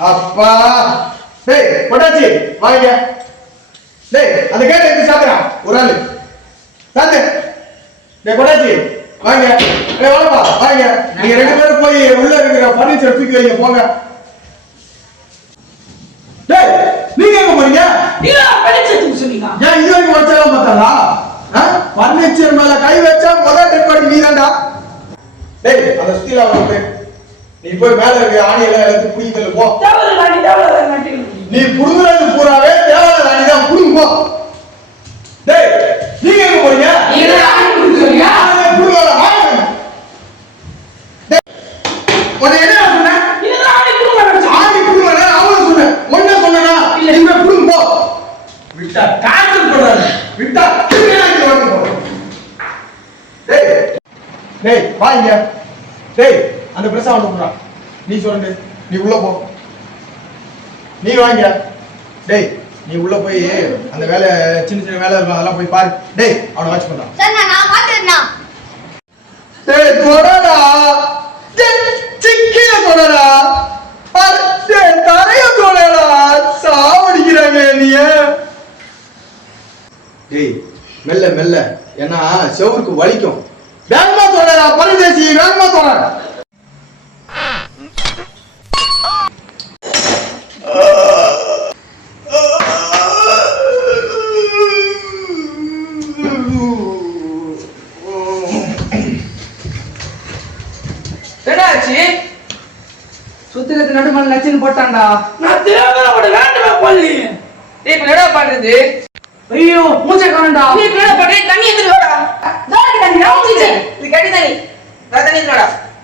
அப்பா டேய் பொட்டாச்சி வாங்க. டேய் அந்த கேட் எடுத்து சாத்துறா ஒரு ஆளு சாத்து. டேய் பொட்டாச்சி வாங்க. டேய் வாப்பா வாங்க. நீங்க ரெண்டு பேரும் போய் உள்ள இருக்கிற ஃபர்னிச்சர் தூக்கி வைங்க போங்க. டேய் நீங்க எங்க போறீங்க? நீங்க ஃபர்னிச்சர் தூக்கி சொன்னீங்க. ஏன் இது வரைக்கும் வச்சாலும் பார்த்தாளா? ஃபர்னிச்சர் மேல கை வச்சா முதல் டெட் பாடி நீதான்டா. டேய் அந்த சுத்தில வந்து நீ போய் மேல இருக்க ஆணி எல்லாம் எடுத்து புடிங்கல போ. தேவல நாட்டி நீ புடுங்குறது பூராவே தேவல ராணி தான் புடுங்க போ. டேய் நீங்க எங்க போறீங்க? நீங்க ஆணி புடுங்குறீங்க. நான் புடுங்கல வாங்க. டேய் உன்னை என்ன சொன்ன? நீங்க ஆணி புடுங்கற. ஆணி புடுங்கற அவள சொன்ன. ஒண்ணே சொன்னனா? நீங்க புடுங்க போ. விட்டா காதல் பண்றாரு. விட்டா கிரியாக்கி வந்து போ. டேய் டேய் வாங்க. டேய் அந்த பிரஸ் அவன் போறா. நீ சொல்லு. நீ உள்ள போ. நீ வாங்க. டேய் நீ உள்ள போய் அந்த வேலை சின்ன சின்ன வேலை இருக்கும் அதெல்லாம் போய் பாரு. டேய் அவனை வாட்ச் பண்றா. சார் நான் பாத்துறேன்னா. டேய் தொடடா. டேய் சிக்கில தொடடா. அடே தரைய தொடடா. சாவடிக்குறாங்க நீ. டேய் மெல்ல மெல்ல ஏன்னா செவுருக்கு வலிக்கும். வேகமா தொடடா பரதேசி வேகமா தொடடா. என்னாச்சு? சுத்திரத்து நடுமல நச்சின்னு போட்டான்டா. நான் தேவனோட வேண்டவே போலி. டேய் இப்ப என்னடா பண்றது? ஐயோ மூச்சை காணடா. நீ என்னடா பண்ற? தண்ணி எடுத்து வாடா. தண்ணி நான் மூச்சு. இது கட்டி தண்ணி. தண்ணி எடுத்து வாடா.